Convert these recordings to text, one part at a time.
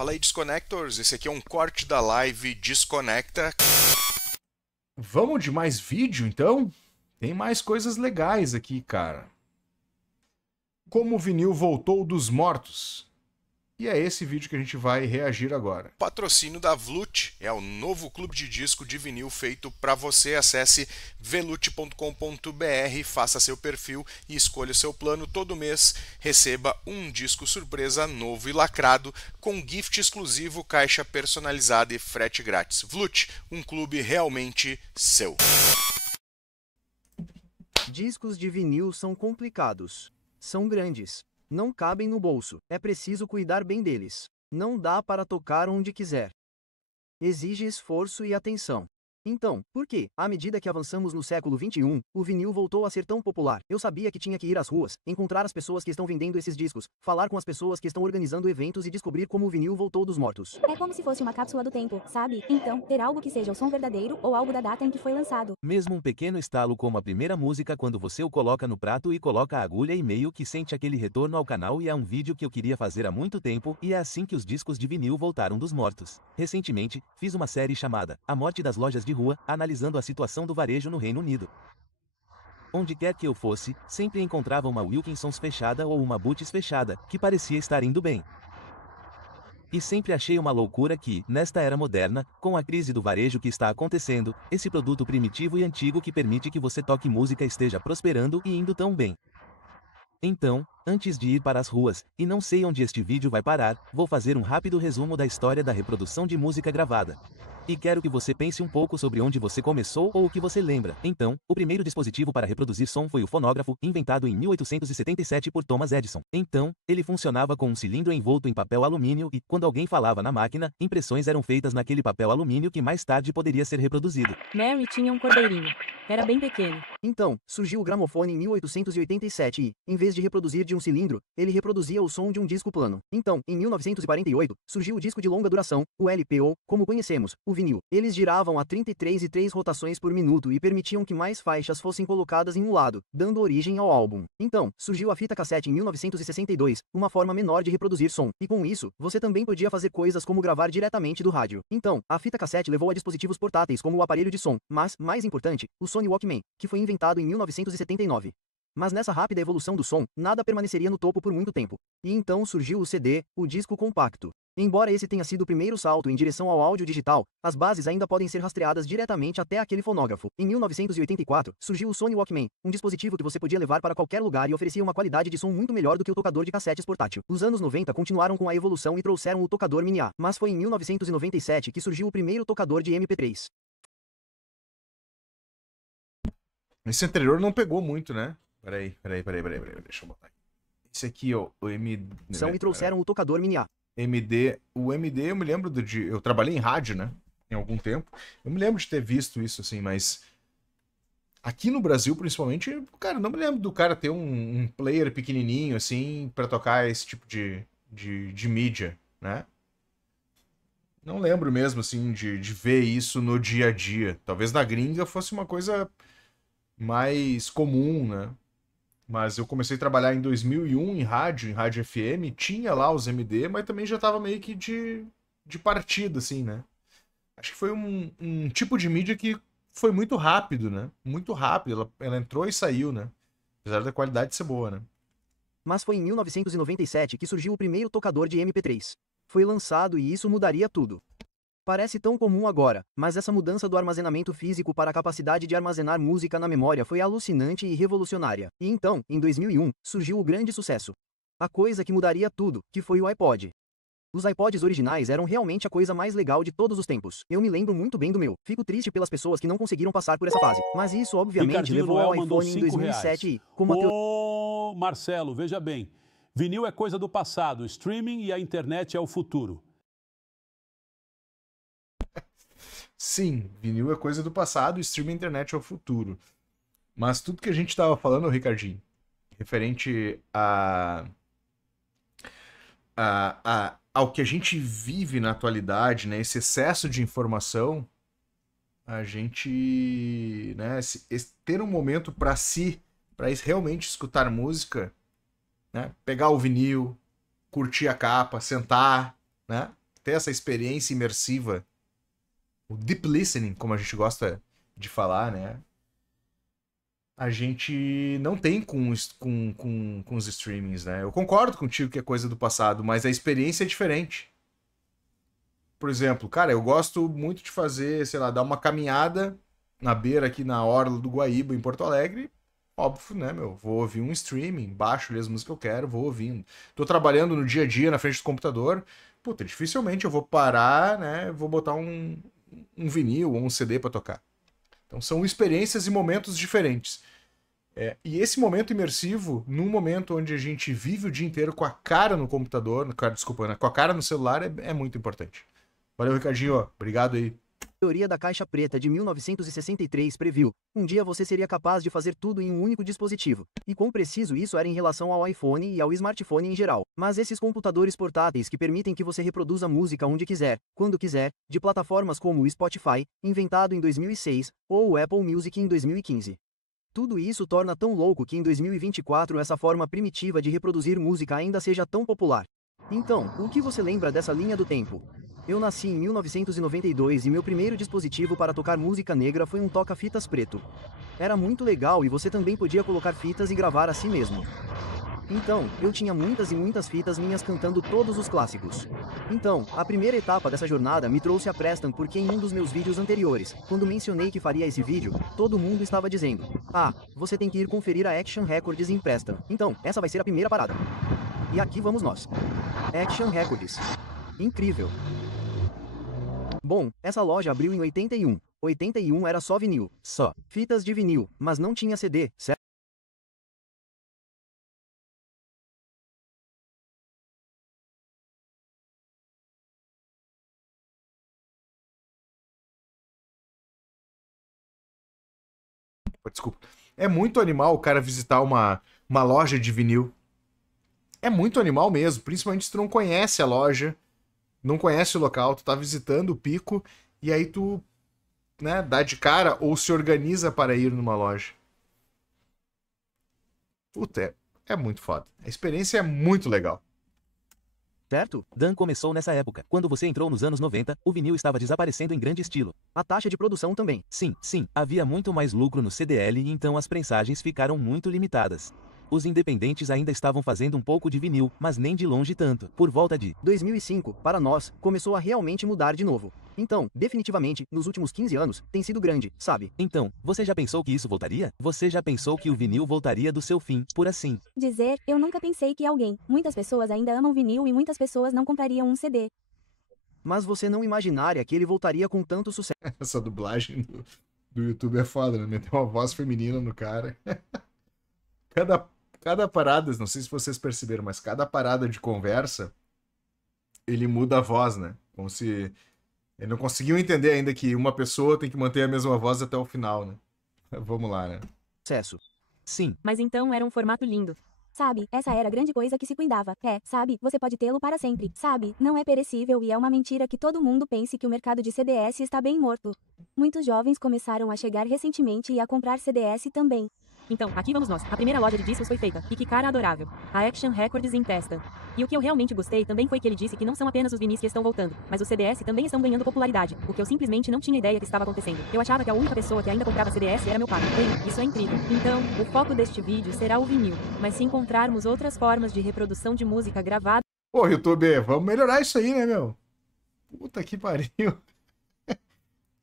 Fala aí, Disconnectors, esse aqui é um corte da live Desconecta. Vamos de mais vídeo, então? Tem mais coisas legais aqui, cara. Como o vinil voltou dos mortos. E é esse vídeo que a gente vai reagir agora. Patrocínio da Vlut, é o novo clube de disco de vinil feito para você. Acesse velut.com.br, faça seu perfil e escolha o seu plano. Todo mês receba um disco surpresa novo e lacrado, com gift exclusivo, caixa personalizada e frete grátis. Vlut, um clube realmente seu. Discos de vinil são complicados. São grandes. Não cabem no bolso. É preciso cuidar bem deles. Não dá para tocar onde quiser. Exige esforço e atenção. Então, por que, à medida que avançamos no século XXI, o vinil voltou a ser tão popular? Eu sabia que tinha que ir às ruas, encontrar as pessoas que estão vendendo esses discos, falar com as pessoas que estão organizando eventos e descobrir como o vinil voltou dos mortos. É como se fosse uma cápsula do tempo, sabe? Então, ter algo que seja o som verdadeiro ou algo da data em que foi lançado. Mesmo um pequeno estalo como a primeira música quando você o coloca no prato e coloca a agulha e meio que sente aquele retorno ao canal e a um vídeo que eu queria fazer há muito tempo, e é assim que os discos de vinil voltaram dos mortos. Recentemente, fiz uma série chamada A Morte das Lojas de Rua, analisando a situação do varejo no Reino Unido. Onde quer que eu fosse, sempre encontrava uma Wilkinsons fechada ou uma Boots fechada, que parecia estar indo bem. E sempre achei uma loucura que, nesta era moderna, com a crise do varejo que está acontecendo, esse produto primitivo e antigo que permite que você toque música esteja prosperando e indo tão bem. Então, antes de ir para as ruas, e não sei onde este vídeo vai parar, vou fazer um rápido resumo da história da reprodução de música gravada. E quero que você pense um pouco sobre onde você começou ou o que você lembra. Então, o primeiro dispositivo para reproduzir som foi o fonógrafo, inventado em 1877 por Thomas Edison. Então, ele funcionava com um cilindro envolto em papel alumínio e, quando alguém falava na máquina, impressões eram feitas naquele papel alumínio que mais tarde poderia ser reproduzido. Mary tinha um cordeirinho. Era bem pequeno. Então, surgiu o gramofone em 1887 e, em vez de reproduzir de um cilindro, ele reproduzia o som de um disco plano. Então, em 1948, surgiu o disco de longa duração, o LP ou, como conhecemos, o vinil. Eles giravam a 33,3 rotações por minuto e permitiam que mais faixas fossem colocadas em um lado, dando origem ao álbum. Então, surgiu a fita cassete em 1962, uma forma menor de reproduzir som, e com isso, você também podia fazer coisas como gravar diretamente do rádio. Então, a fita cassete levou a dispositivos portáteis como o aparelho de som, mas, mais importante, o Sony Walkman, que foi inventado em 1979. Mas nessa rápida evolução do som, nada permaneceria no topo por muito tempo. E então surgiu o CD, o disco compacto. Embora esse tenha sido o primeiro salto em direção ao áudio digital, as bases ainda podem ser rastreadas diretamente até aquele fonógrafo. Em 1984, surgiu o Sony Walkman, um dispositivo que você podia levar para qualquer lugar e oferecia uma qualidade de som muito melhor do que o tocador de cassetes portátil. Os anos 90 continuaram com a evolução e trouxeram o tocador Mini A, mas foi em 1997 que surgiu o primeiro tocador de MP3. Esse anterior não pegou muito, né? Peraí, deixa eu botar aqui. Esse aqui, ó, o MD... E trouxeram o tocador Mini A. O MD eu me lembro eu trabalhei em rádio, né? Em algum tempo. Eu me lembro de ter visto isso, assim, mas... Aqui no Brasil, principalmente, cara, não me lembro do cara ter um player pequenininho, assim, pra tocar esse tipo de mídia, né? Não lembro mesmo, assim, de ver isso no dia a dia. Talvez na gringa fosse uma coisa mais comum, né? Mas eu comecei a trabalhar em 2001 em rádio FM, tinha lá os MD, mas também já tava meio que de partida, assim, né? Acho que foi um tipo de mídia que foi muito rápido, né? Muito rápido, ela entrou e saiu, né? Apesar da qualidade ser boa, né? Mas foi em 1997 que surgiu o primeiro tocador de MP3. Foi lançado e isso mudaria tudo. Parece tão comum agora, mas essa mudança do armazenamento físico para a capacidade de armazenar música na memória foi alucinante e revolucionária. E então, em 2001, surgiu o grande sucesso. A coisa que mudaria tudo, que foi o iPod. Os iPods originais eram realmente a coisa mais legal de todos os tempos. Eu me lembro muito bem do meu. Fico triste pelas pessoas que não conseguiram passar por essa fase. Mas isso obviamente Ricardinho levou Noel ao mandou iPhone em 5 2007 reais. e, como a Ô, Marcelo, veja bem. Vinil é coisa do passado, streaming e a internet é o futuro. Sim, vinil é coisa do passado, streaming e internet é o futuro. Mas tudo que a gente tava falando, Ricardinho, referente ao que a gente vive na atualidade, né, esse excesso de informação, a gente, né, ter um momento para realmente escutar música, né, pegar o vinil, curtir a capa, sentar, né, ter essa experiência imersiva, o deep listening, como a gente gosta de falar, né? A gente não tem com os streamings, né? Eu concordo contigo que é coisa do passado, mas a experiência é diferente. Por exemplo, cara, eu gosto muito de fazer, sei lá, dar uma caminhada na beira aqui na orla do Guaíba, em Porto Alegre. Óbvio, né, meu? Vou ouvir um streaming, baixo ali as músicas que eu quero, vou ouvindo. Tô trabalhando no dia a dia na frente do computador. Puta, dificilmente eu vou parar, né? Vou botar um vinil ou um CD pra tocar. Então são experiências e momentos diferentes. E esse momento imersivo, num momento onde a gente vive o dia inteiro com a cara no computador, desculpa, né? Com a cara no celular, é muito importante. Valeu, Ricardinho. Obrigado aí. A teoria da caixa preta de 1963 previu: um dia você seria capaz de fazer tudo em um único dispositivo. E quão preciso isso era em relação ao iPhone e ao smartphone em geral. Mas esses computadores portáteis que permitem que você reproduza música onde quiser, quando quiser, de plataformas como o Spotify, inventado em 2006, ou o Apple Music em 2015. Tudo isso torna tão louco que em 2024 essa forma primitiva de reproduzir música ainda seja tão popular. Então, o que você lembra dessa linha do tempo? Eu nasci em 1992 e meu primeiro dispositivo para tocar música negra foi um toca-fitas preto. Era muito legal e você também podia colocar fitas e gravar a si mesmo. Então, eu tinha muitas e muitas fitas minhas cantando todos os clássicos. Então, a primeira etapa dessa jornada me trouxe a Preston porque em um dos meus vídeos anteriores, quando mencionei que faria esse vídeo, todo mundo estava dizendo: ah, você tem que ir conferir a Action Records em Preston. Então, essa vai ser a primeira parada. E aqui vamos nós. Action Records. Incrível. Bom, essa loja abriu em 81. 81 era só vinil. Só. Fitas de vinil, mas não tinha CD, certo? Desculpa. É muito animal o cara visitar uma loja de vinil. É muito animal mesmo, principalmente se tu não conhece a loja, não conhece o local, tu tá visitando o pico e aí tu, né, dá de cara ou se organiza para ir numa loja. Puta, é muito foda. A experiência é muito legal. Certo? Dan começou nessa época. Quando você entrou nos anos 90, o vinil estava desaparecendo em grande estilo. A taxa de produção também. Sim, havia muito mais lucro no CDL e então as prensagens ficaram muito limitadas. Os independentes ainda estavam fazendo um pouco de vinil, mas nem de longe tanto. Por volta de 2005, para nós, começou a realmente mudar de novo. Então, definitivamente, nos últimos 15 anos, tem sido grande, sabe? Então, você já pensou que isso voltaria? Você já pensou que o vinil voltaria do seu fim, por assim Dizer, eu nunca pensei que alguém. Muitas pessoas ainda amam vinil e muitas pessoas não comprariam um CD. Mas você não imaginaria que ele voltaria com tanto sucesso. Essa dublagem do YouTube é foda, né? Meter uma voz feminina no cara. Cada parada, não sei se vocês perceberam, mas cada parada de conversa, ele muda a voz, né? Como se ele não conseguiu entender ainda que uma pessoa tem que manter a mesma voz até o final, né? Vamos lá, né? Sim. Mas então era um formato lindo. Sabe, essa era a grande coisa que se cuidava. Sabe, você pode tê-lo para sempre. Sabe, não é perecível e é uma mentira que todo mundo pense que o mercado de CDS está bem morto. Muitos jovens começaram a chegar recentemente e a comprar CDS também. Então, aqui vamos nós. A primeira loja de discos foi feita. E que cara adorável. A Action Records em Preston. E o que eu realmente gostei também foi que ele disse que não são apenas os vinis que estão voltando, mas os CDS também estão ganhando popularidade, o que eu simplesmente não tinha ideia que estava acontecendo. Eu achava que a única pessoa que ainda comprava CDS era meu pai. Bem, isso é incrível. Então, o foco deste vídeo será o vinil. Mas se encontrarmos outras formas de reprodução de música gravada... Pô, YouTube, vamos melhorar isso aí, né, meu? Puta que pariu.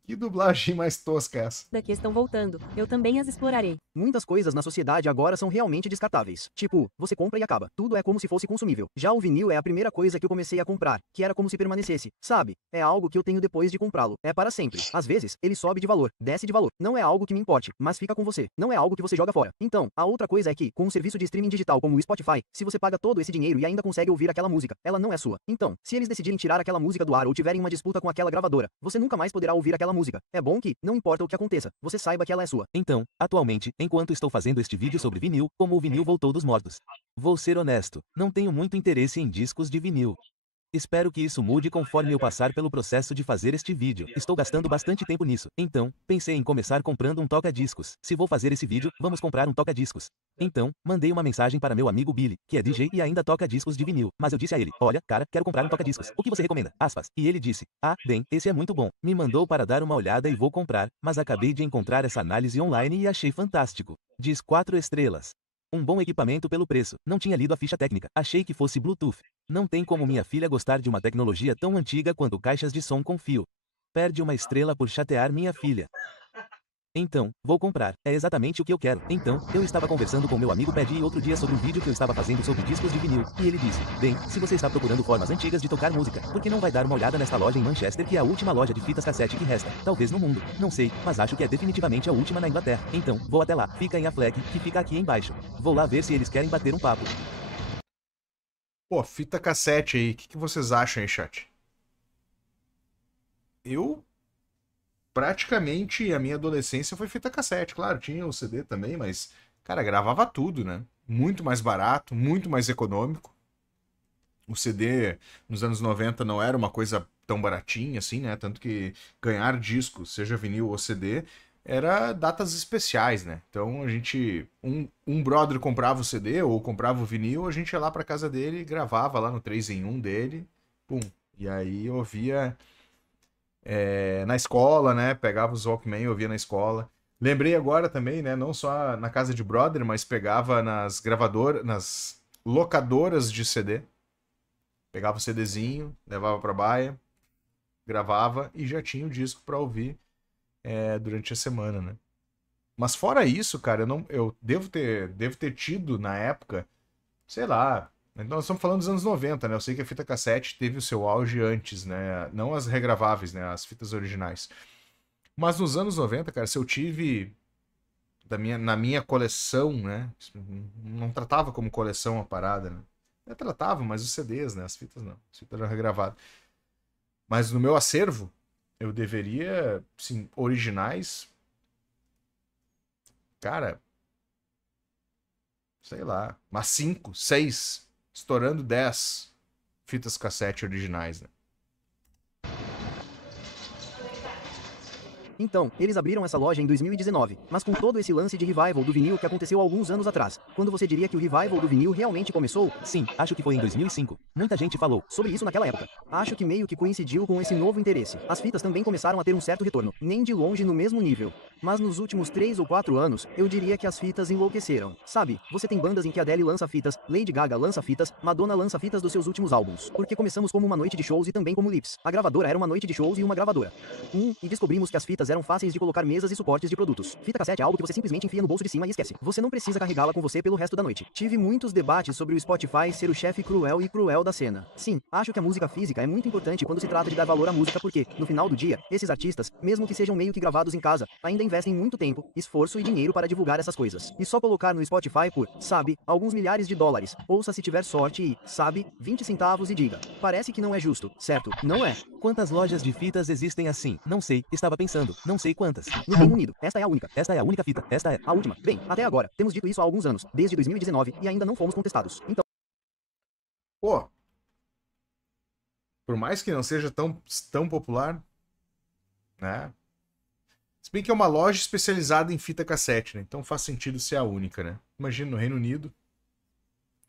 Que dublagem mais tosca essa. que estão voltando, eu também as explorarei. Muitas coisas na sociedade agora são realmente descartáveis. Tipo, você compra e acaba. Tudo é como se fosse consumível. Já o vinil é a primeira coisa que eu comecei a comprar, que era como se permanecesse, sabe? É algo que eu tenho depois de comprá-lo. É para sempre. Às vezes, ele sobe de valor, desce de valor. Não é algo que me importe, mas fica com você. Não é algo que você joga fora. Então, a outra coisa é que, com um serviço de streaming digital como o Spotify, se você paga todo esse dinheiro e ainda consegue ouvir aquela música, ela não é sua. Então, se eles decidirem tirar aquela música do ar ou tiverem uma disputa com aquela gravadora, você nunca mais poderá ouvir aquela música. É bom que, não importa o que aconteça, você saiba que ela é sua. Então, atualmente, enquanto estou fazendo este vídeo sobre vinil, como o vinil voltou dos mortos. Vou ser honesto, não tenho muito interesse em discos de vinil. Espero que isso mude conforme eu passar pelo processo de fazer este vídeo. Estou gastando bastante tempo nisso. Então, pensei em começar comprando um toca-discos. Se vou fazer esse vídeo, vamos comprar um toca-discos. Então, mandei uma mensagem para meu amigo Billy, que é DJ e ainda toca discos de vinil. Mas eu disse a ele, olha, cara, quero comprar um toca-discos. O que você recomenda? Aspas. E ele disse, ah, bem, esse é muito bom. Me mandou para dar uma olhada e vou comprar, mas acabei de encontrar essa análise online e achei fantástico. Diz 4 estrelas. Um bom equipamento pelo preço. Não tinha lido a ficha técnica. Achei que fosse Bluetooth. Não tem como minha filha gostar de uma tecnologia tão antiga quanto caixas de som com fio. Perde uma estrela por chatear minha filha. Então, vou comprar. É exatamente o que eu quero. Então, eu estava conversando com meu amigo Paddy outro dia sobre um vídeo que eu estava fazendo sobre discos de vinil, e ele disse, bem, se você está procurando formas antigas de tocar música, por que não vai dar uma olhada nesta loja em Manchester que é a última loja de fitas cassete que resta, talvez no mundo, não sei, mas acho que é definitivamente a última na Inglaterra. Então, vou até lá, fica em Affleck, que fica aqui embaixo. Vou lá ver se eles querem bater um papo. Pô, fita cassete aí, o que vocês acham aí, chat? Eu... Praticamente a minha adolescência foi fita cassete, claro, tinha o CD também, mas, cara, gravava tudo, né? Muito mais barato, muito mais econômico. O CD nos anos 90 não era uma coisa tão baratinha assim, né? Tanto que ganhar disco, seja vinil ou CD, era datas especiais, né? Então a gente, um brother comprava o CD ou comprava o vinil, a gente ia lá pra casa dele e gravava lá no 3-em-1 dele, pum. E aí eu ouvia... na escola, né? Pegava os Walkman e ouvia na escola. Lembrei agora também, né? Não só na casa de brother, mas pegava nas gravadoras, nas locadoras de CD. Pegava o CDzinho, levava pra baia, gravava e já tinha o disco pra ouvir durante a semana, né? Mas fora isso, cara, eu devo ter tido na época, sei lá. Nós estamos falando dos anos 90, né? Eu sei que a fita cassete teve o seu auge antes, né? Não as regraváveis, né? As fitas originais. Mas nos anos 90, cara, se eu tive na minha coleção, né? Não tratava como coleção a parada, né? Eu tratava, mas os CDs, né? As fitas não. As fitas eram regravadas. Mas no meu acervo, eu deveria, sim, originais. Cara, sei lá, umas 5, 6... estourando 10 fitas cassete originais, né? Então, eles abriram essa loja em 2019, mas com todo esse lance de revival do vinil que aconteceu alguns anos atrás, quando você diria que o revival do vinil realmente começou? Sim, acho que foi em 2005. Muita gente falou sobre isso naquela época. Acho que meio que coincidiu com esse novo interesse. As fitas também começaram a ter um certo retorno, nem de longe no mesmo nível. Mas nos últimos 3 ou 4 anos, eu diria que as fitas enlouqueceram. Sabe, você tem bandas em que Adele lança fitas, Lady Gaga lança fitas, Madonna lança fitas dos seus últimos álbuns. Porque começamos como uma noite de shows e também como Lips. A gravadora era uma noite de shows e uma gravadora. E descobrimos que as fitas eram fáceis de colocar mesas e suportes de produtos. Fita cassete é algo que você simplesmente enfia no bolso de cima e esquece. Você não precisa carregá-la com você pelo resto da noite. Tive muitos debates sobre o Spotify ser o chefe cruel e cruel da cena. Sim, acho que a música física é muito importante quando se trata de dar valor à música porque, no final do dia, esses artistas, mesmo que sejam meio que gravados em casa, ainda investem muito tempo, esforço e dinheiro para divulgar essas coisas. E só colocar no Spotify por, sabe, alguns milhares de dólares. Ouça se tiver sorte e, sabe, 20 centavos e diga. Parece que não é justo, certo? Não é. Quantas lojas de fitas existem assim? Não sei, estava pensando, não sei quantas. No Reino Unido, esta é a única. Esta é a única fita, esta é a última. Bem, até agora, temos dito isso há alguns anos, desde 2019, e ainda não fomos contestados. Então... Pô, por mais que não seja tão popular, né? Se bem que é uma loja especializada em fita cassete, né? Então faz sentido ser a única, né? Imagina no Reino Unido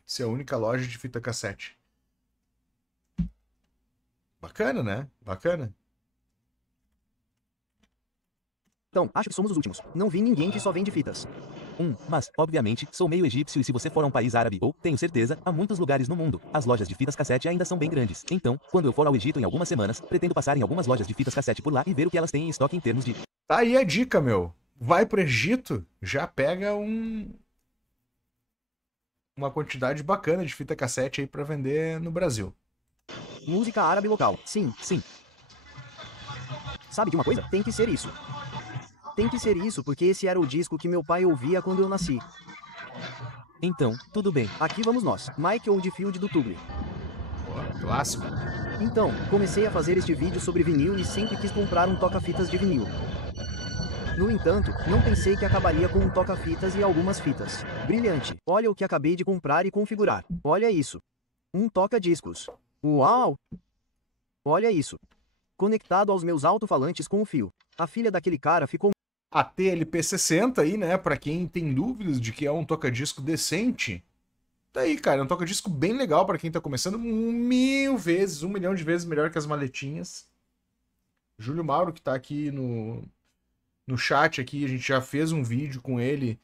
ser a única loja de fita cassete. Bacana, né? Bacana. Então, acho que somos os últimos. Não vi ninguém que só vende fitas. Mas, obviamente, sou meio egípcio e se você for a um país árabe ou, tenho certeza, há muitos lugares no mundo, as lojas de fitas cassete ainda são bem grandes. Então, quando eu for ao Egito em algumas semanas, pretendo passar em algumas lojas de fitas cassete por lá e ver o que elas têm em estoque em termos de... Tá aí a dica, meu. Vai pro Egito, já pega uma quantidade bacana de fita cassete aí pra vender no Brasil. Música árabe local. Sim. Sabe de uma coisa? Tem que ser isso. Tem que ser isso porque esse era o disco que meu pai ouvia quando eu nasci. Então, tudo bem. Aqui vamos nós. Mike Oldfield do Tugle. Clássico. Então, comecei a fazer este vídeo sobre vinil e sempre quis comprar um toca-fitas de vinil. No entanto, não pensei que acabaria com um toca-fitas e algumas fitas. Brilhante. Olha o que acabei de comprar e configurar. Olha isso. Um toca-discos. Uau! Olha isso. Conectado aos meus alto-falantes com o fio. A filha daquele cara ficou A TLP60 aí, né? Pra quem tem dúvidas de que é um toca-disco decente, tá aí, cara. É um toca-disco bem legal pra quem tá começando. 1000 vezes, 1 milhão de vezes melhor que as maletinhas. Júlio Mauro, que tá aqui no chat aqui, a gente já fez um vídeo com ele.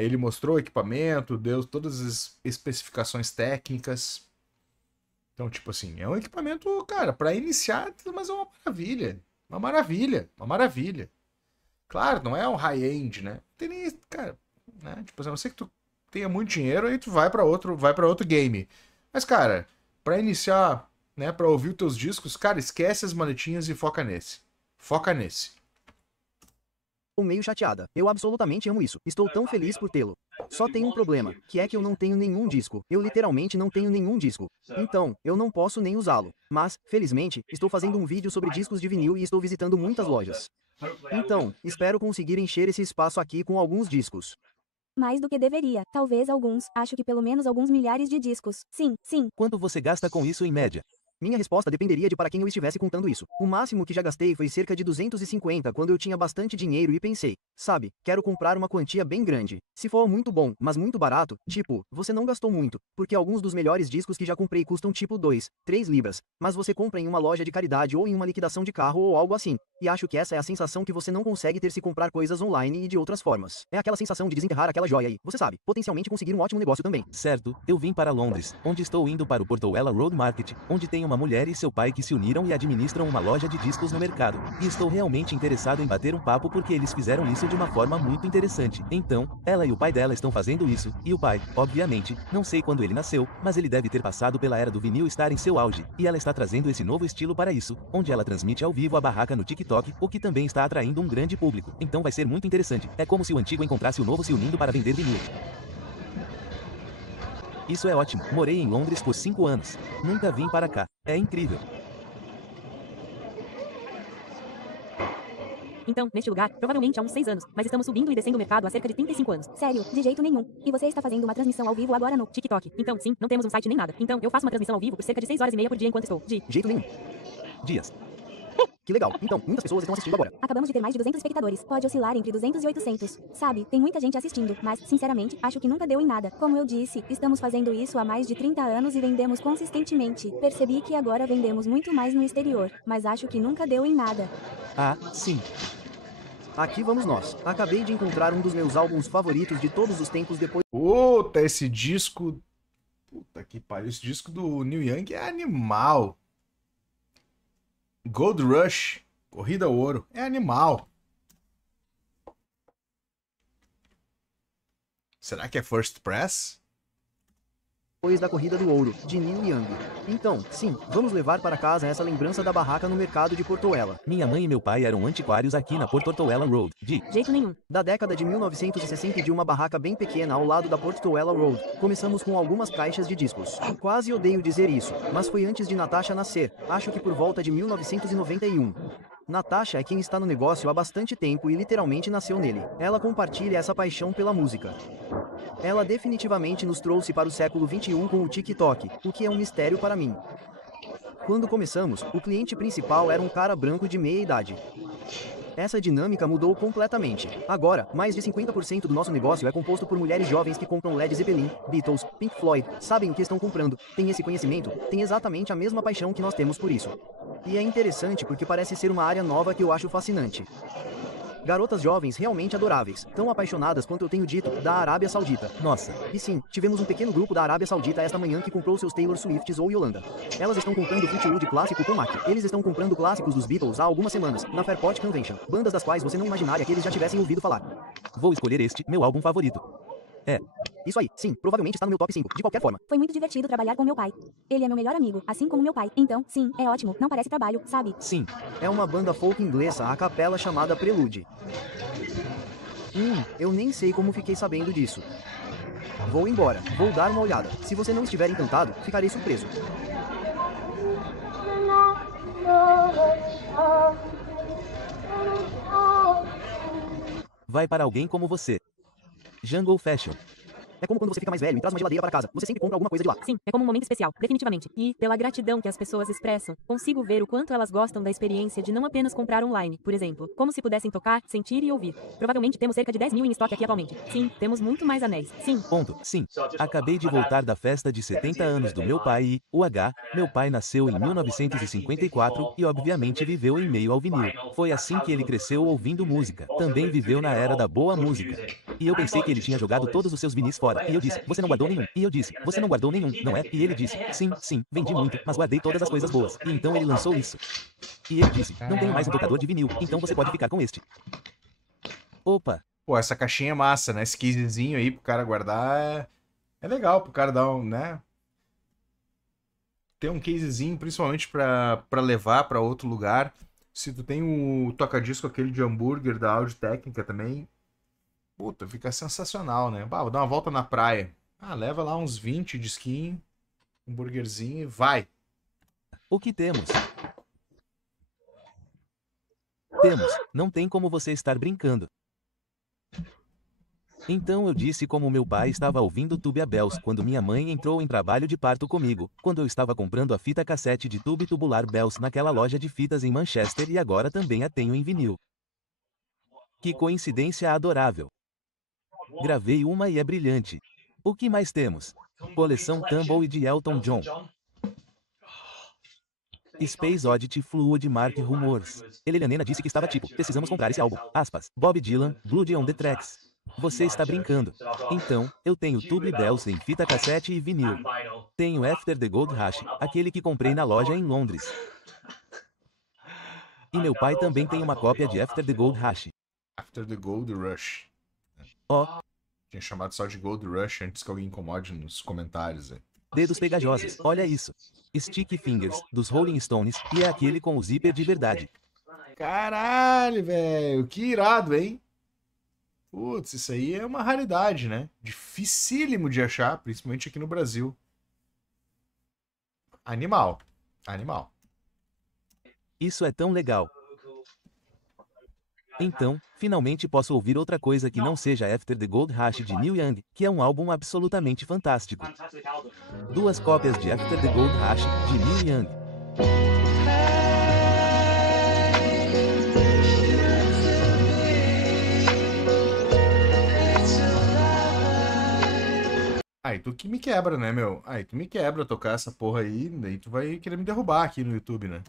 Ele mostrou o equipamento, deu todas as especificações técnicas. Então, tipo assim, é um equipamento, cara, pra iniciar, mas é uma maravilha. Uma maravilha, uma maravilha. Claro, não é um high-end, né? Não tem nem, cara, né? Tipo assim, a não ser que tu tenha muito dinheiro, aí tu vai pra outro game. Mas, cara, pra iniciar, né, pra ouvir os teus discos, cara, esquece as maletinhas e foca nesse. Foca nesse. meio chateada. Eu absolutamente amo isso. Estou tão feliz por tê-lo. Só tem um problema, que é que eu não tenho nenhum disco. Eu literalmente não tenho nenhum disco. Então, eu não posso nem usá-lo. Mas, felizmente, estou fazendo um vídeo sobre discos de vinil e estou visitando muitas lojas. Então, espero conseguir encher esse espaço aqui com alguns discos. Mais do que deveria. Talvez alguns. Acho que pelo menos alguns milhares de discos. Sim, sim. Quanto você gasta com isso em média? Minha resposta dependeria de para quem eu estivesse contando isso. O máximo que já gastei foi cerca de 250 quando eu tinha bastante dinheiro e pensei, sabe, quero comprar uma quantia bem grande. Se for muito bom, mas muito barato, tipo, você não gastou muito, porque alguns dos melhores discos que já comprei custam tipo 2, 3 libras, mas você compra em uma loja de caridade ou em uma liquidação de carro ou algo assim. E acho que essa é a sensação que você não consegue ter se comprar coisas online e de outras formas. É aquela sensação de desenterrar aquela joia aí, você sabe, potencialmente conseguir um ótimo negócio também. Certo, eu vim para Londres, onde estou indo para o Portobello Road Market, onde tem uma mulher e seu pai que se uniram e administram uma loja de discos no mercado. E estou realmente interessado em bater um papo porque eles fizeram isso de uma forma muito interessante. Então, ela e o pai dela estão fazendo isso, e o pai, obviamente, não sei quando ele nasceu, mas ele deve ter passado pela era do vinil estar em seu auge, e ela está trazendo esse novo estilo para isso, onde ela transmite ao vivo a barraca no TikTok, o que também está atraindo um grande público. Então vai ser muito interessante. É como se o antigo encontrasse o novo se unindo para vender vinil. Isso é ótimo. Morei em Londres por 5 anos. Nunca vim para cá. É incrível. Então, neste lugar, provavelmente há uns 6 anos, mas estamos subindo e descendo o mercado há cerca de 35 anos. Sério, de jeito nenhum. E você está fazendo uma transmissão ao vivo agora no TikTok. Então, sim, não temos um site nem nada. Então, eu faço uma transmissão ao vivo por cerca de 6 horas e meia por dia enquanto estou de jeito nenhum. Dias. Que legal. Então, muitas pessoas estão assistindo agora. Acabamos de ter mais de 200 espectadores. Pode oscilar entre 200 e 800. Sabe, tem muita gente assistindo, mas, sinceramente, acho que nunca deu em nada. Como eu disse, estamos fazendo isso há mais de 30 anos e vendemos consistentemente. Percebi que agora vendemos muito mais no exterior, mas acho que nunca deu em nada. Ah, sim. Aqui vamos nós. Acabei de encontrar um dos meus álbuns favoritos de todos os tempos depois... Puta, esse disco... Puta que pariu, esse disco do Neil Young é animal. Gold Rush, Corrida ao Ouro, é animal. Será que é First Press? Depois da Corrida do Ouro, de Neil Young. Então, sim, vamos levar para casa essa lembrança da barraca no mercado de Portoela. Minha mãe e meu pai eram antiquários aqui na Portobello Road. De jeito nenhum. Da década de 1960 de uma barraca bem pequena ao lado da Portobello Road. Começamos com algumas caixas de discos. Quase odeio dizer isso, mas foi antes de Natasha nascer, acho que por volta de 1991. Natasha é quem está no negócio há bastante tempo e literalmente nasceu nele. Ela compartilha essa paixão pela música. Ela definitivamente nos trouxe para o século XXI com o TikTok, o que é um mistério para mim. Quando começamos, o cliente principal era um cara branco de meia idade. Essa dinâmica mudou completamente. Agora, mais de 50% do nosso negócio é composto por mulheres jovens que compram Led Zeppelin, Beatles, Pink Floyd, sabem o que estão comprando, têm esse conhecimento, têm exatamente a mesma paixão que nós temos por isso. E é interessante porque parece ser uma área nova que eu acho fascinante. Garotas jovens realmente adoráveis, tão apaixonadas quanto eu tenho dito, da Arábia Saudita. Nossa. E sim, tivemos um pequeno grupo da Arábia Saudita esta manhã que comprou seus Taylor Swifts ou Yolanda. Elas estão comprando Fleetwood clássico com Mac. Eles estão comprando clássicos dos Beatles há algumas semanas, na Fairport Convention. Bandas das quais você não imaginaria que eles já tivessem ouvido falar. Vou escolher este, meu álbum favorito. É. Isso aí, sim, provavelmente está no meu top 5, de qualquer forma. Foi muito divertido trabalhar com meu pai. Ele é meu melhor amigo, assim como meu pai. Então, sim, é ótimo, não parece trabalho, sabe? Sim. É uma banda folk inglesa a capela chamada Prelude. Eu nem sei como fiquei sabendo disso. Vou embora, vou dar uma olhada. Se você não estiver encantado, ficarei surpreso. Vai para alguém como você. Jungle Fashion. É como quando você fica mais velho e traz uma geladeira para casa. Você sempre compra alguma coisa de lá. Sim, é como um momento especial, definitivamente. E, pela gratidão que as pessoas expressam, consigo ver o quanto elas gostam da experiência de não apenas comprar online, por exemplo, como se pudessem tocar, sentir e ouvir. Provavelmente temos cerca de 10 mil em estoque aqui atualmente. Sim, temos muito mais anéis. Sim. Ponto. Sim. Acabei de voltar da festa de 70 anos do meu pai e, meu pai nasceu em 1954 e obviamente viveu em meio ao vinil. Foi assim que ele cresceu ouvindo música. Também viveu na era da boa música. E eu pensei que ele tinha jogado todos os seus vinis fora. E eu disse, você não guardou nenhum. E eu disse, você não guardou nenhum, não é? E ele disse, sim, vendi muito, mas guardei todas as coisas boas. E então ele lançou isso. E ele disse, não tenho mais um tocador de vinil, então você pode ficar com este. Opa. Pô, essa caixinha é massa, né? Esse casezinho aí pro cara guardar é legal pro cara dar um, né? Ter um casezinho, principalmente pra levar pra outro lugar. Se tu tem o toca-disco aquele de hambúrguer da Audio Técnica também, puta, fica sensacional, né? Bah, vou dar uma volta na praia. Leva lá uns 20 disquinhos, um burgerzinho e vai. O que temos? Não tem como você estar brincando. Então eu disse como meu pai estava ouvindo Tubular Bells quando minha mãe entrou em trabalho de parto comigo, quando eu estava comprando a fita cassete de Tubular Bells naquela loja de fitas em Manchester e agora também a tenho em vinil. Que coincidência adorável. Gravei uma e é brilhante. O que mais temos? Coleção Tumble e de Elton John. Space Oddity Fluid Mark Rumors. Helena disse que estava tipo, precisamos comprar esse álbum. Aspas. Bob Dylan, Blood on the Tracks. Você está brincando. Então, eu tenho Tubular Bells em fita cassete e vinil. Tenho After the Gold Rush, aquele que comprei na loja em Londres. E meu pai também tem uma cópia de After the Gold Rush. After the Gold Rush. Tinha chamado só de Gold Rush antes que alguém incomode nos comentários. Dedos pegajosos, olha isso. Sticky Fingers, dos Rolling Stones, e é aquele com o zíper de verdade. Caralho, velho. Que irado, hein? Putz, isso aí é uma raridade, né? Dificílimo de achar, principalmente aqui no Brasil. Animal. Isso é tão legal. Então, finalmente posso ouvir outra coisa que não seja After the Gold Rush de Neil Young, que é um álbum absolutamente fantástico. 2 cópias de After the Gold Rush, de Neil Young. Aí tu que me quebra, né, meu? Aí tu me quebra tocar essa porra aí, daí tu vai querer me derrubar aqui no YouTube, né?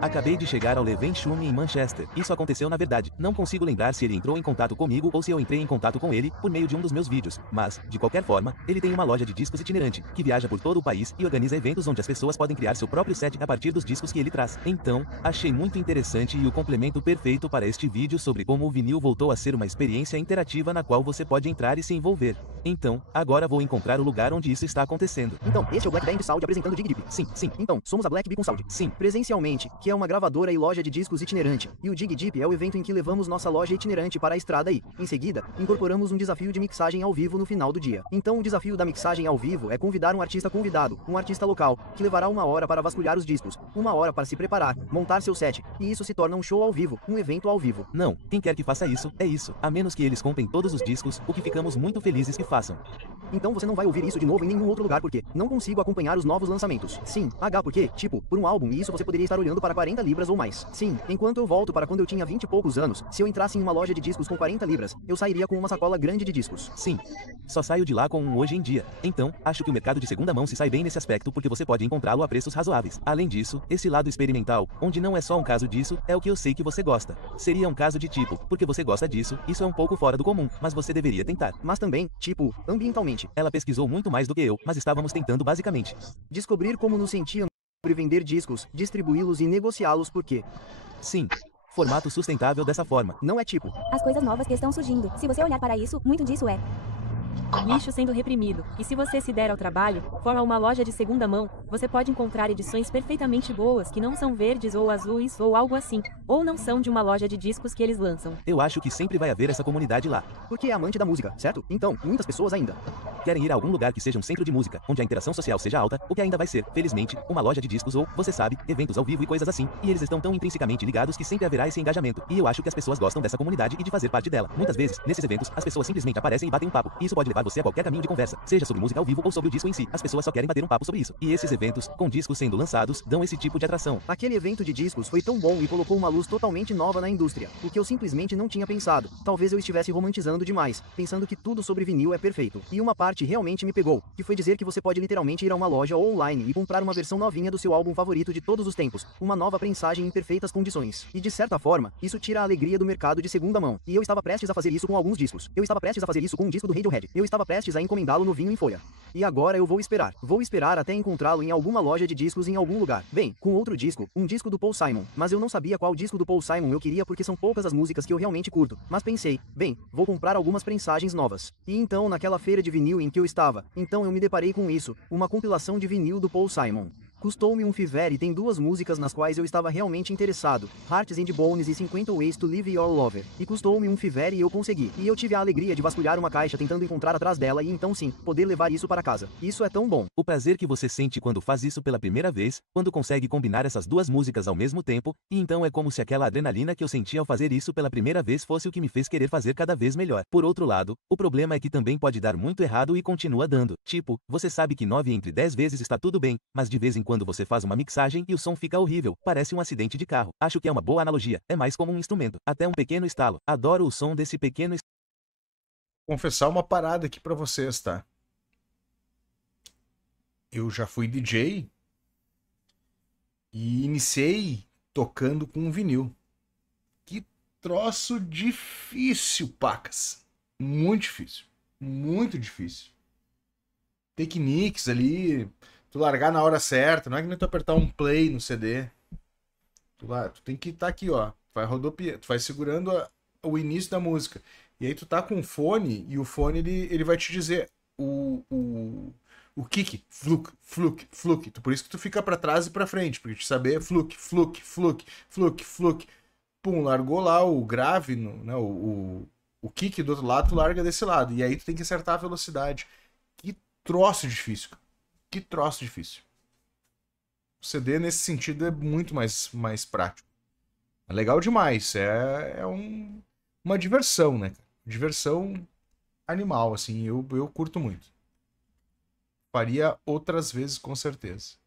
Acabei de chegar ao Leven Shum em Manchester. Isso aconteceu na verdade. Não consigo lembrar se ele entrou em contato comigo ou se eu entrei em contato com ele, por meio de um dos meus vídeos. Mas, de qualquer forma, ele tem uma loja de discos itinerante, que viaja por todo o país e organiza eventos onde as pessoas podem criar seu próprio set a partir dos discos que ele traz. Então, achei muito interessante e o complemento perfeito para este vídeo sobre como o vinil voltou a ser uma experiência interativa na qual você pode entrar e se envolver. Então, agora vou encontrar o lugar onde isso está acontecendo. Então, este é o Black Band Sound apresentando o Dig Deep. Sim. Então, somos a Black Beacon Sound. Sim. Presencialmente, que é uma gravadora e loja de discos itinerante. E o Dig Deep é o evento em que levamos nossa loja itinerante para a estrada e, em seguida, incorporamos um desafio de mixagem ao vivo no final do dia. Então, o desafio da mixagem ao vivo é convidar um artista convidado, um artista local, que levará 1 hora para vasculhar os discos, 1 hora para se preparar, montar seu set, e isso se torna um show ao vivo, um evento ao vivo. Não, quem quer que faça isso, é isso. A menos que eles comprem todos os discos, o que ficamos muito felizes que façam. Então você não vai ouvir isso de novo em nenhum outro lugar porque não consigo acompanhar os novos lançamentos. Sim, porque, tipo, por um álbum e isso você poderia estar olhando para 40 libras ou mais. Sim, enquanto eu volto para quando eu tinha 20 e poucos anos, se eu entrasse em uma loja de discos com 40 libras, eu sairia com uma sacola grande de discos. Sim, só saio de lá com um hoje em dia. Então, acho que o mercado de segunda mão se sai bem nesse aspecto porque você pode encontrá-lo a preços razoáveis. Além disso, esse lado experimental, onde não é só um caso disso, é o que eu sei que você gosta. Seria um caso de tipo, porque você gosta disso, isso é um pouco fora do comum, mas você deveria tentar. Mas também, tipo, ambientalmente. Ela pesquisou muito mais do que eu, mas estávamos tentando basicamente descobrir como nos sentíamos sobre vender discos, distribuí-los e negociá-los porque... Sim. Formato sustentável dessa forma. Não é tipo... As coisas novas que estão surgindo. Se você olhar para isso, muito disso é... lixo sendo reprimido. E se você se der ao trabalho, for a uma loja de segunda mão, você pode encontrar edições perfeitamente boas que não são verdes ou azuis ou algo assim, ou não são de uma loja de discos que eles lançam. Eu acho que sempre vai haver essa comunidade lá. Porque é amante da música, certo? Então, muitas pessoas ainda querem ir a algum lugar que seja um centro de música, onde a interação social seja alta, o que ainda vai ser, felizmente, uma loja de discos ou, você sabe, eventos ao vivo e coisas assim, e eles estão tão intrinsecamente ligados que sempre haverá esse engajamento, e eu acho que as pessoas gostam dessa comunidade e de fazer parte dela. Muitas vezes, nesses eventos, as pessoas simplesmente aparecem e batem um papo, e isso pode levar você a qualquer caminho de conversa, seja sobre música ao vivo ou sobre o disco em si. As pessoas só querem bater um papo sobre isso. E esses eventos, com discos sendo lançados, dão esse tipo de atração. Aquele evento de discos foi tão bom e colocou uma luz totalmente nova na indústria, o que eu simplesmente não tinha pensado. Talvez eu estivesse romantizando demais, pensando que tudo sobre vinil é perfeito. E uma parte realmente me pegou, que foi dizer que você pode literalmente ir a uma loja ou online e comprar uma versão novinha do seu álbum favorito de todos os tempos, uma nova prensagem em perfeitas condições. E de certa forma, isso tira a alegria do mercado de segunda mão. E eu estava prestes a fazer isso com alguns discos. Eu estava prestes a fazer isso com um disco do Radiohead. Eu estava prestes a encomendá-lo novinho em folha. E agora eu vou esperar. Vou esperar até encontrá-lo em alguma loja de discos em algum lugar. Bem, com outro disco, um disco do Paul Simon. Mas eu não sabia qual disco do Paul Simon eu queria porque são poucas as músicas que eu realmente curto. Mas pensei, bem, vou comprar algumas prensagens novas. E então naquela feira de vinil em que eu estava, então eu me deparei com isso, uma compilação de vinil do Paul Simon. Custou-me um fiver e tem duas músicas nas quais eu estava realmente interessado, Hearts and Bones e 50 Ways to Leave Your Lover. E custou-me um fiver e eu consegui. E eu tive a alegria de vasculhar uma caixa tentando encontrar atrás dela e então sim, poder levar isso para casa. Isso é tão bom. O prazer que você sente quando faz isso pela primeira vez, quando consegue combinar essas duas músicas ao mesmo tempo, e então é como se aquela adrenalina que eu senti ao fazer isso pela primeira vez fosse o que me fez querer fazer cada vez melhor. Por outro lado, o problema é que também pode dar muito errado e continua dando. Tipo, você sabe que 9 entre 10 vezes está tudo bem, mas de vez em quando você faz uma mixagem e o som fica horrível, parece um acidente de carro. Acho que é uma boa analogia, é mais como um instrumento, até um pequeno estalo. Adoro o som desse pequeno estalo. Confessar uma parada aqui pra vocês, tá? Eu já fui DJ e iniciei tocando com um vinil. Que troço difícil, pacas. Muito difícil. Muito difícil. Techniques ali, tu largar na hora certa, não é que nem tu apertar um play no CD. Tu tem que estar aqui, ó. Vai rodopiar, tu vai segurando o início da música. E aí tu tá com o fone, e o fone ele vai te dizer o kick, fluke, fluke, fluke. Por isso que tu fica pra trás e pra frente, porque te saber fluke, fluke, fluke, fluke, fluke. Pum, largou lá o grave, né, o kick do outro lado, tu larga desse lado. E aí tu tem que acertar a velocidade. Que troço difícil, cara. Que troço difícil. O CD, nesse sentido, é muito mais prático. É legal demais. É uma diversão, né? Diversão animal, assim. Eu curto muito. Faria outras vezes, com certeza.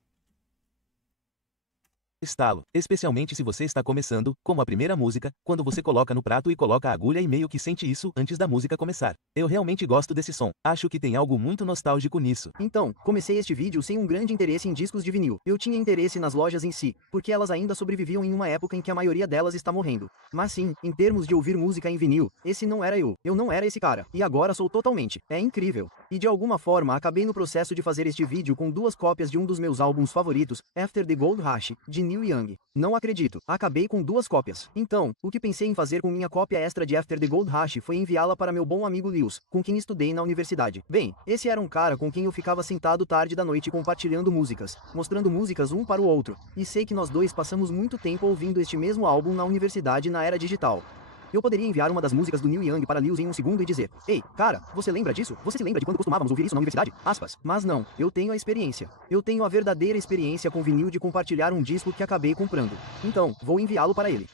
Estalo, especialmente se você está começando, como a primeira música, quando você coloca no prato e coloca a agulha e meio que sente isso antes da música começar. Eu realmente gosto desse som, acho que tem algo muito nostálgico nisso. Então, comecei este vídeo sem um grande interesse em discos de vinil. Eu tinha interesse nas lojas em si, porque elas ainda sobreviviam em uma época em que a maioria delas está morrendo. Mas sim, em termos de ouvir música em vinil, esse não era eu. Eu não era esse cara. E agora sou totalmente. É incrível. E de alguma forma acabei no processo de fazer este vídeo com 2 cópias de um dos meus álbuns favoritos, After the Gold Rush, de Neil Young. Não acredito. Acabei com 2 cópias. Então, o que pensei em fazer com minha cópia extra de After the Gold Rush foi enviá-la para meu bom amigo Lewis, com quem estudei na universidade. Bem, esse era um cara com quem eu ficava sentado tarde da noite compartilhando músicas, mostrando músicas um para o outro. E sei que nós dois passamos muito tempo ouvindo este mesmo álbum na universidade na era digital. Eu poderia enviar uma das músicas do Neil Young para Lewis em um segundo e dizer: "Ei, cara, você lembra disso? Você se lembra de quando costumávamos ouvir isso na universidade?" Aspas. Mas não, eu tenho a experiência. Eu tenho a verdadeira experiência com vinil de compartilhar um disco que acabei comprando. Então, vou enviá-lo para ele.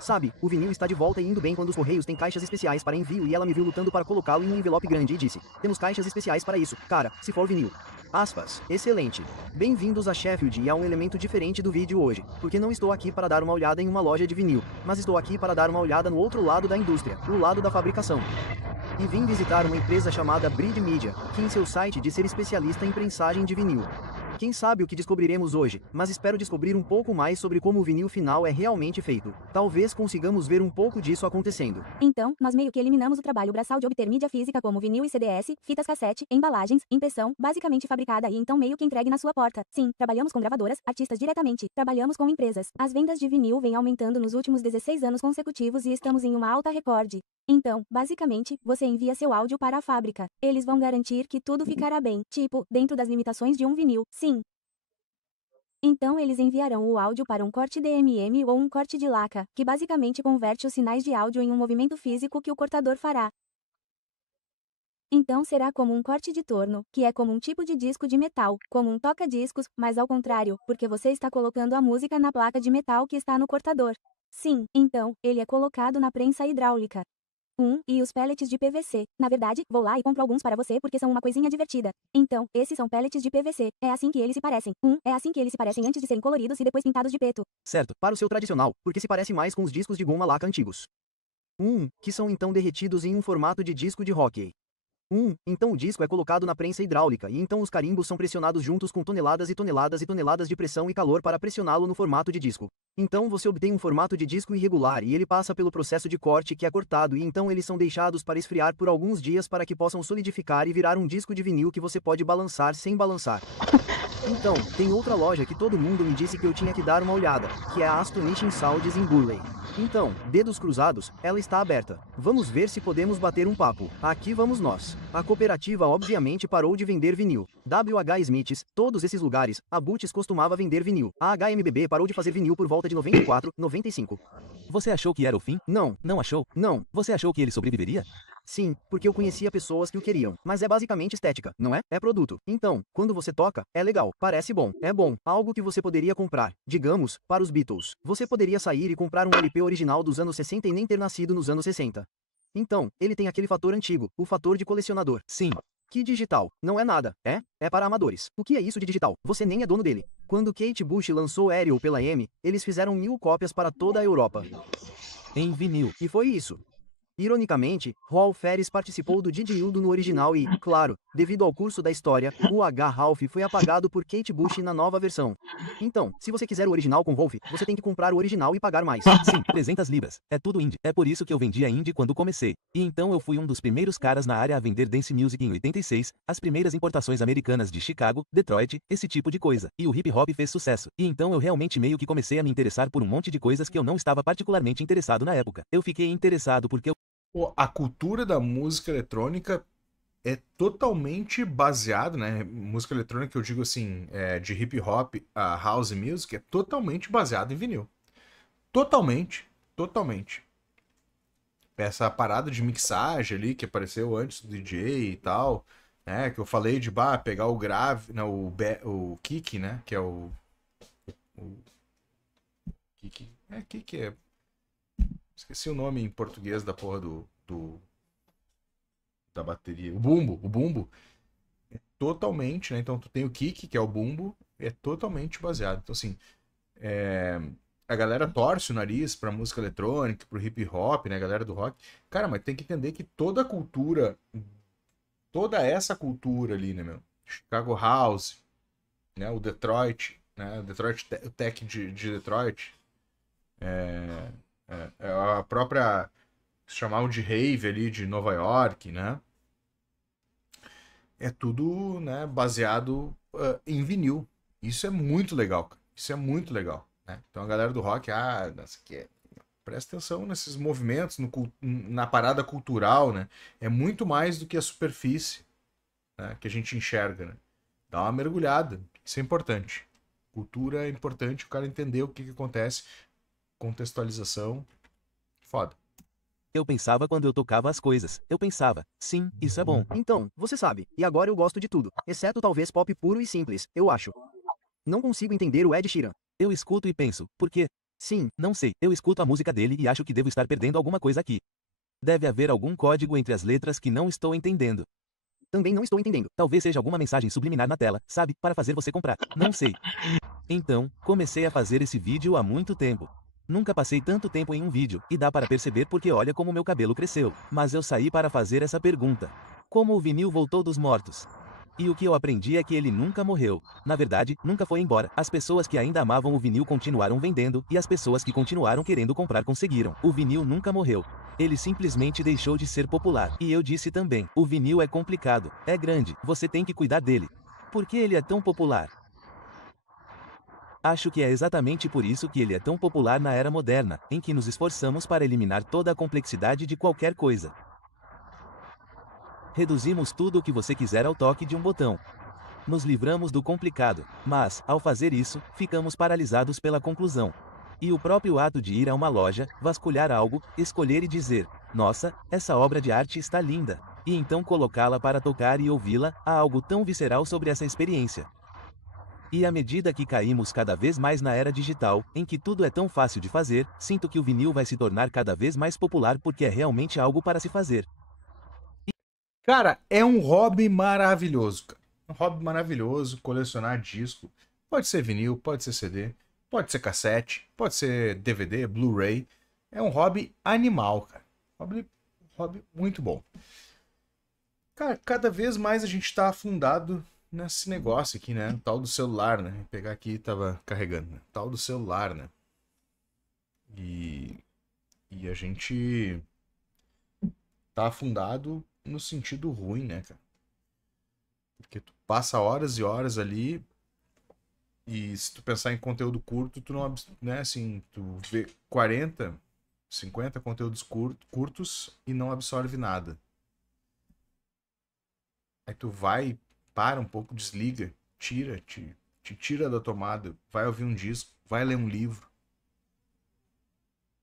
Sabe, o vinil está de volta e indo bem quando os correios têm caixas especiais para envio e ela me viu lutando para colocá-lo em um envelope grande e disse: "Temos caixas especiais para isso, cara, se for vinil." Aspas. Excelente. Bem-vindos a Sheffield e a um elemento diferente do vídeo hoje, porque não estou aqui para dar uma olhada em uma loja de vinil, mas estou aqui para dar uma olhada no outro lado da indústria, o lado da fabricação. E vim visitar uma empresa chamada Brid Media, que em seu site diz ser especialista em prensagem de vinil. Quem sabe o que descobriremos hoje, mas espero descobrir um pouco mais sobre como o vinil final é realmente feito. Talvez consigamos ver um pouco disso acontecendo. Então, nós meio que eliminamos o trabalho braçal de obter mídia física como vinil e CDS, fitas cassete, embalagens, impressão, basicamente fabricada e então meio que entregue na sua porta. Sim, trabalhamos com gravadoras, artistas diretamente, trabalhamos com empresas. As vendas de vinil vêm aumentando nos últimos 16 anos consecutivos e estamos em uma alta recorde. Então, basicamente, você envia seu áudio para a fábrica. Eles vão garantir que tudo ficará bem, tipo, dentro das limitações de um vinil. Sim. Então eles enviarão o áudio para um corte DMM ou um corte de laca, que basicamente converte os sinais de áudio em um movimento físico que o cortador fará. Então será como um corte de torno, que é como um tipo de disco de metal, como um toca-discos, mas ao contrário, porque você está colocando a música na placa de metal que está no cortador. Sim, então, ele é colocado na prensa hidráulica. E os pellets de PVC. Na verdade, vou lá e compro alguns para você porque são uma coisinha divertida. Então, esses são pellets de PVC. É assim que eles se parecem. É assim que eles se parecem antes de serem coloridos e depois pintados de preto. Certo, para o seu tradicional, porque se parece mais com os discos de goma laca antigos. Que são então derretidos em um formato de disco de hóquei. Então o disco é colocado na prensa hidráulica e então os carimbos são pressionados juntos com toneladas e toneladas e toneladas de pressão e calor para pressioná-lo no formato de disco. Então você obtém um formato de disco irregular e ele passa pelo processo de corte que é cortado e então eles são deixados para esfriar por alguns dias para que possam solidificar e virar um disco de vinil que você pode balançar sem balançar. Então, tem outra loja que todo mundo me disse que eu tinha que dar uma olhada, que é a Astonishing Sounds in Burley. Então, dedos cruzados, ela está aberta. Vamos ver se podemos bater um papo. Aqui vamos nós. A cooperativa obviamente parou de vender vinil. WH Smiths, todos esses lugares, a Boots costumava vender vinil. A HMBB parou de fazer vinil por volta de 94, 95. Você achou que era o fim? Não. Não achou? Não. Você achou que ele sobreviveria? Sim, porque eu conhecia pessoas que o queriam. Mas é basicamente estética, não é? É produto. Então, quando você toca, é legal, parece bom, é bom, algo que você poderia comprar. Digamos, para os Beatles. Você poderia sair e comprar um LP original dos anos 60 e nem ter nascido nos anos 60. Então, ele tem aquele fator antigo, o fator de colecionador. Sim. Que digital? Não é nada, é? É para amadores. O que é isso de digital? Você nem é dono dele. Quando Kate Bush lançou Aerial pela M, eles fizeram 1000 cópias para toda a Europa. Em vinil. E foi isso. Ironicamente, Rolf Ferris participou do Did Hildo no original e, claro, devido ao curso da história, o H. Ralph foi apagado por Kate Bush na nova versão. Então, se você quiser o original com Rolf, você tem que comprar o original e pagar mais. Sim, 300 libras. É tudo indie. É por isso que eu vendia indie quando comecei. E então eu fui um dos primeiros caras na área a vender dance music em 86, as primeiras importações americanas de Chicago, Detroit, esse tipo de coisa. E o hip hop fez sucesso. E então eu realmente meio que comecei a me interessar por um monte de coisas que eu não estava particularmente interessado na época. Eu fiquei interessado porque a cultura da música eletrônica é totalmente baseada, né? Música eletrônica, eu digo assim, de hip hop a house music, é totalmente baseada em vinil. Totalmente. Essa parada de mixagem ali que apareceu antes do DJ e tal, né? Que eu falei de pegar o grave, não, o kick, né? Que é o kick. Kick é. Esqueci o nome em português da porra da bateria. O bumbo é totalmente, né? Então tu tem o kick, que é o bumbo, é totalmente baseado. Então assim, a galera torce o nariz pra música eletrônica, pro hip hop, né? A galera do rock. Cara, mas tem que entender que toda essa cultura ali, né, meu? Chicago House, né? O Detroit, né? O Tech de Detroit. A própria que se chamavam de rave ali de Nova York, né? É tudo, né, baseado em vinil. Isso é muito legal, cara. Isso é muito legal, né? Então a galera do rock, presta atenção nesses movimentos, na parada cultural, né? É muito mais do que a superfície, né, que a gente enxerga, né? Dá uma mergulhada. Isso é importante. Cultura é importante, o cara entender o que acontece. Contextualização, foda. Eu pensava quando eu tocava as coisas. Eu pensava, sim, isso é bom. Então, você sabe, e agora eu gosto de tudo, exceto talvez pop puro e simples, eu acho. Não consigo entender o Ed Sheeran. Eu escuto e penso, por quê? Sim. Não sei, eu escuto a música dele e acho que devo estar perdendo alguma coisa aqui. Deve haver algum código entre as letras que não estou entendendo. Também não estou entendendo. Talvez seja alguma mensagem subliminar na tela, sabe, para fazer você comprar. Não sei. Então, comecei a fazer esse vídeo há muito tempo. Nunca passei tanto tempo em um vídeo, e dá para perceber porque olha como meu cabelo cresceu. Mas eu saí para fazer essa pergunta. Como o vinil voltou dos mortos? E o que eu aprendi é que ele nunca morreu. Na verdade, nunca foi embora. As pessoas que ainda amavam o vinil continuaram vendendo, e as pessoas que continuaram querendo comprar conseguiram. O vinil nunca morreu. Ele simplesmente deixou de ser popular. E eu disse também, o vinil é complicado, é grande, você tem que cuidar dele. Por que ele é tão popular? Acho que é exatamente por isso que ele é tão popular na era moderna, em que nos esforçamos para eliminar toda a complexidade de qualquer coisa. Reduzimos tudo o que você quiser ao toque de um botão. Nos livramos do complicado, mas, ao fazer isso, ficamos paralisados pela conclusão. E o próprio ato de ir a uma loja, vasculhar algo, escolher e dizer, nossa, essa obra de arte está linda. E então colocá-la para tocar e ouvi-la, há algo tão visceral sobre essa experiência. E à medida que caímos cada vez mais na era digital, em que tudo é tão fácil de fazer, sinto que o vinil vai se tornar cada vez mais popular porque é realmente algo para se fazer. Cara, é um hobby maravilhoso, cara. Um hobby maravilhoso, colecionar disco. Pode ser vinil, pode ser CD, pode ser cassete, pode ser DVD, Blu-ray. É um hobby animal, cara. Hobby muito bom. Cara, cada vez mais a gente tá afundado nesse negócio aqui, né? O tal do celular, né? Vou pegar aqui, tava carregando, né? Tal do celular, né? E a gente tá afundado no sentido ruim, né, cara? Porque tu passa horas e horas ali e se tu pensar em conteúdo curto, tu não, né, assim, tu vê 40, 50 conteúdos curtos e não absorve nada. Aí tu vai, para um pouco, desliga, te tira da tomada, vai ouvir um disco, vai ler um livro.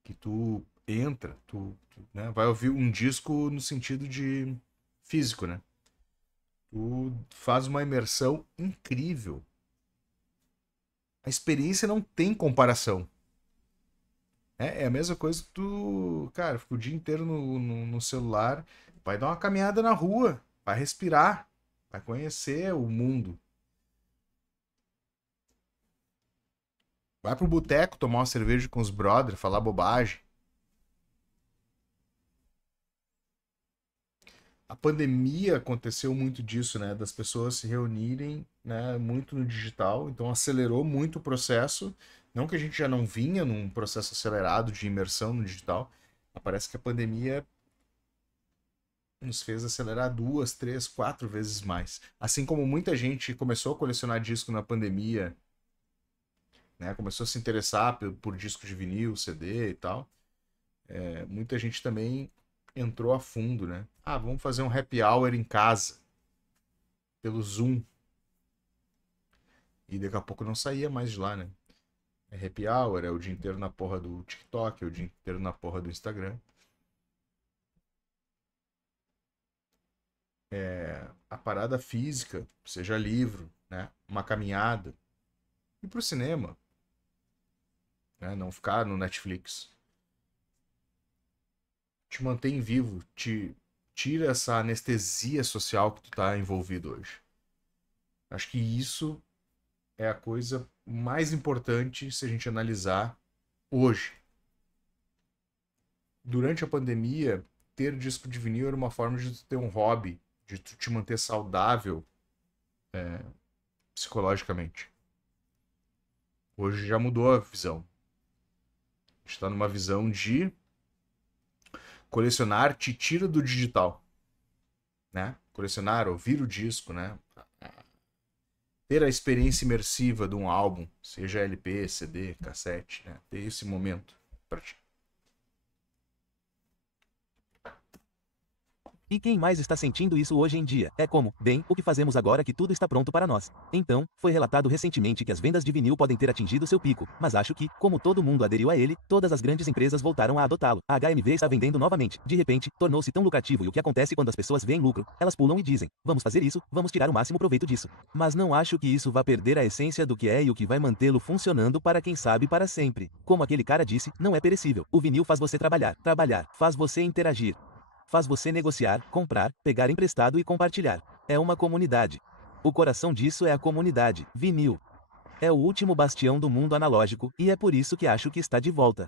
Que tu entra, né, vai ouvir um disco no sentido de físico, né? Tu faz uma imersão incrível. A experiência não tem comparação. É a mesma coisa que tu, cara, fica o dia inteiro no celular, vai dar uma caminhada na rua, vai respirar, vai conhecer o mundo. Vai pro boteco tomar uma cerveja com os brothers, falar bobagem. A pandemia aconteceu muito disso, né? Das pessoas se reunirem, né, muito no digital, então acelerou muito o processo. Não que a gente já não vinha num processo acelerado de imersão no digital, mas parece que a pandemia nos fez acelerar 2, 3, 4 vezes mais. Assim como muita gente começou a colecionar disco na pandemia, né? Começou a se interessar por disco de vinil, CD e tal. Muita gente também entrou a fundo, né? Ah, vamos fazer um happy hour em casa, pelo Zoom. E daqui a pouco não saía mais de lá, né? É happy hour, é o dia inteiro na porra do TikTok, é o dia inteiro na porra do Instagram. A parada física, seja livro, né? Uma caminhada. E pro cinema. Né? Não ficar no Netflix. Te mantém vivo, te tira essa anestesia social que tu tá envolvido hoje. Acho que isso é a coisa mais importante se a gente analisar hoje. Durante a pandemia, ter disco de vinil era uma forma de tu ter um hobby, de tu te manter saudável psicologicamente. Hoje já mudou a visão. A gente tá numa visão de colecionar te tira do digital, né? Colecionar, ouvir o disco, né? Ter a experiência imersiva de um álbum, seja LP, CD, cassete, né? Ter esse momento para ti. E quem mais está sentindo isso hoje em dia? É como, bem, o que fazemos agora que tudo está pronto para nós. Então, foi relatado recentemente que as vendas de vinil podem ter atingido seu pico, mas acho que, como todo mundo aderiu a ele, todas as grandes empresas voltaram a adotá-lo. A HMV está vendendo novamente. De repente, tornou-se tão lucrativo e o que acontece quando as pessoas veem lucro? Elas pulam e dizem, vamos fazer isso, vamos tirar o máximo proveito disso. Mas não acho que isso vá perder a essência do que é e o que vai mantê-lo funcionando para quem sabe para sempre. Como aquele cara disse, não é perecível. O vinil faz você trabalhar, faz você interagir. Faz você negociar, comprar, pegar emprestado e compartilhar. É uma comunidade. O coração disso é a comunidade, vinil. É o último bastião do mundo analógico, e é por isso que acho que está de volta.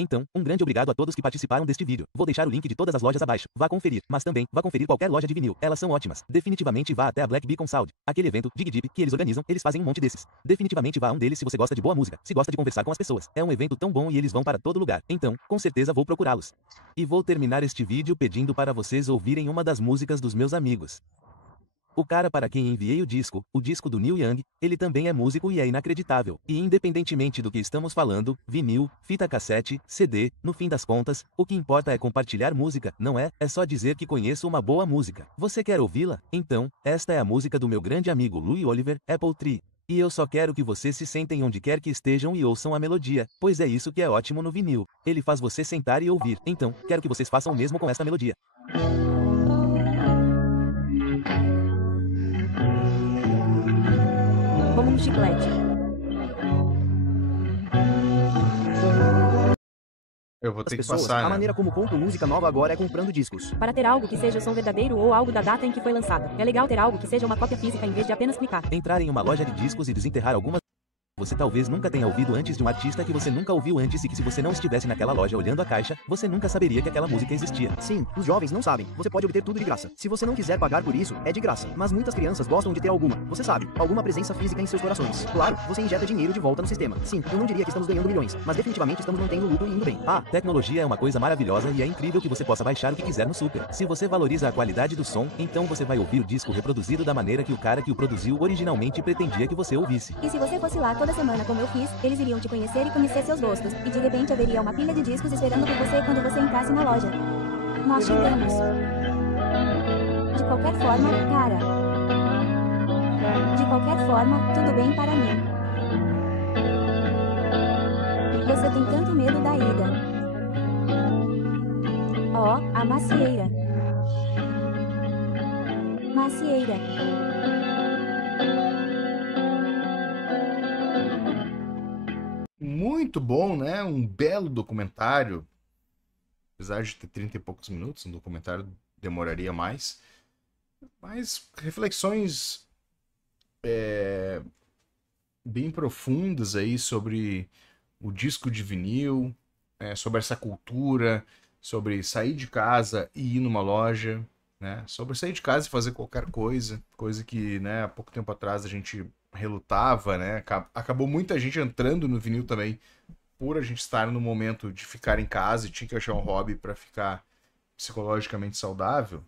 Então, um grande obrigado a todos que participaram deste vídeo. Vou deixar o link de todas as lojas abaixo. Vá conferir, mas também, vá conferir qualquer loja de vinil. Elas são ótimas. Definitivamente vá até a Black Beacon Sound. Aquele evento, Dig Deep, que eles organizam, eles fazem um monte desses. Definitivamente vá a um deles se você gosta de boa música, se gosta de conversar com as pessoas. É um evento tão bom e eles vão para todo lugar. Então, com certeza vou procurá-los. E vou terminar este vídeo pedindo para vocês ouvirem uma das músicas dos meus amigos. O cara para quem enviei o disco do Neil Young, ele também é músico e é inacreditável. E independentemente do que estamos falando, vinil, fita cassete, CD, no fim das contas, o que importa é compartilhar música, não é? É só dizer que conheço uma boa música. Você quer ouvi-la? Então, esta é a música do meu grande amigo Louis Oliver, Apple Tree. E eu só quero que vocês se sentem onde quer que estejam e ouçam a melodia, pois é isso que é ótimo no vinil. Ele faz você sentar e ouvir. Então, quero que vocês façam o mesmo com esta melodia. comendo chiclete. Eu vou As ter que pessoas, passar, a né? maneira como compro música nova agora é comprando discos. Para ter algo que seja o som verdadeiro ou algo da data em que foi lançado. É legal ter algo que seja uma cópia física em vez de apenas clicar. Entrar em uma loja de discos e desenterrar algumas você talvez nunca tenha ouvido antes de um artista que você nunca ouviu antes e que se você não estivesse naquela loja olhando a caixa, você nunca saberia que aquela música existia. Sim, os jovens não sabem. Você pode obter tudo de graça. Se você não quiser pagar por isso, é de graça. Mas muitas crianças gostam de ter alguma, você sabe, alguma presença física em seus corações. Claro, você injeta dinheiro de volta no sistema. Sim, eu não diria que estamos ganhando milhões, mas definitivamente estamos mantendo o lucro e indo bem. Ah, tecnologia é uma coisa maravilhosa e é incrível que você possa baixar o que quiser no super. Se você valoriza a qualidade do som, então você vai ouvir o disco reproduzido da maneira que o cara que o produziu originalmente pretendia que você ouvisse. E se você fosse lá toda semana como eu fiz, eles iriam te conhecer e conhecer seus gostos, e de repente haveria uma pilha de discos esperando por você quando você entrasse na loja. Nós chegamos. De qualquer forma, cara. De qualquer forma, tudo bem para mim. Você tem tanto medo da ida. Oh, a macieira. Macieira. Muito bom, né? Um belo documentário. Apesar de ter 30 e poucos minutos, um documentário demoraria mais. Mas reflexões bem profundas aí sobre o disco de vinil, sobre essa cultura, sobre sair de casa e ir numa loja, né? Sobre sair de casa e fazer qualquer coisa, coisa que, né, há pouco tempo atrás a gente relutava, né? Acabou muita gente entrando no vinil também por a gente estar no momento de ficar em casa e tinha que achar um hobby para ficar psicologicamente saudável.